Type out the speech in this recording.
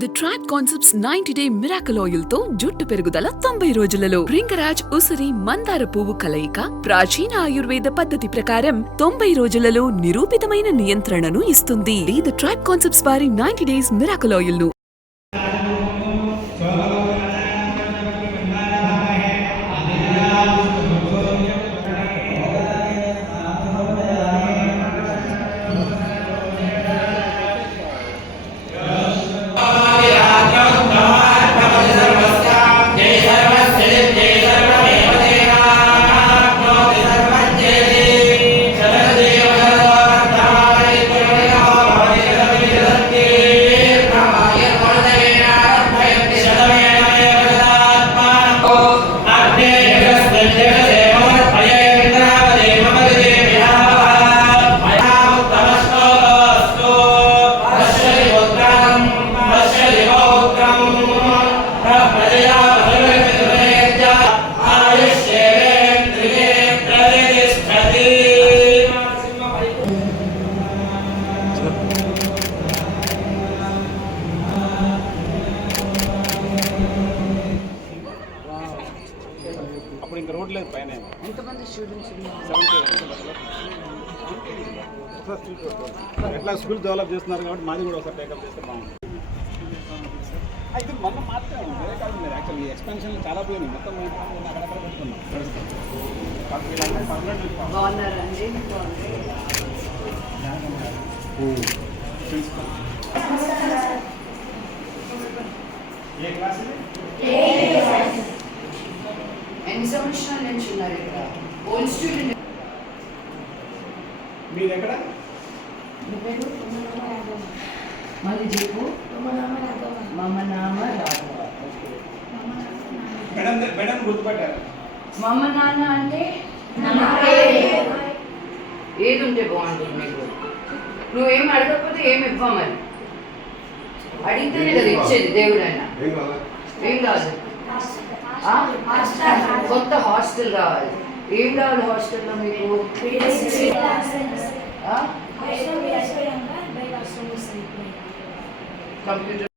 The tribe concepts 90-day miracle oil తో జుట్టు పెరుగుదల 90 రోజులలో భృంగరాజ్ ఉసిరి మందార పువ్వు కలయిక ప్రాచీన ఆయుర్వేద పద్ధతి ప్రకారం 90 రోజులలో నిరూపితమైన నియంత్రణను ఇస్తుంది. ది ట్రైబ్ కాన్సెప్ట్స్ వారి 90 days మిరాకల్ ఆయిల్ ను అప్పుడు ఇంకా రోడ్ లేదు పైన. ఎంతమంది స్టూడెంట్స్ ఎట్లా స్కూల్ డెవలప్ చేస్తున్నారు కాబట్టి మాది కూడా ఒకసారి టేకప్ చేస్తే బాగుంటుంది. ఇది మొన్న మాత్రమే వేరే కాదు. మీరు యాక్చువల్లీ ఎక్స్పెన్షన్ చాలా పోయింది. మొత్తం అక్కడక్కడ పెట్టుకున్నాం. బాగున్నారండి. ఏ క్లాస్ ఎన్ని సంవత్సరాల నుంచి ఉన్నారు ఇక్కడ? Old student. మీరు ఎక్కడ? మళ్ళీ చెప్పు. మమ్మ నామ రాఘవ. మేడం గుర్తుపట్టారు. మమ్మ నాన్న అంటే ఏది ఉంటే బాగుంటుంది మీకు? నువ్వేం అడగకపోతే ఏమి ఇవ్వ. మరి అడిగితేనే కదా ఇచ్చేది దేవుడు అయినా. ఏం కాదు. కొత్త హాస్టల్ కావాలి. ఏం కావాలి హాస్టల్లో మీకు? కంప్యూటర్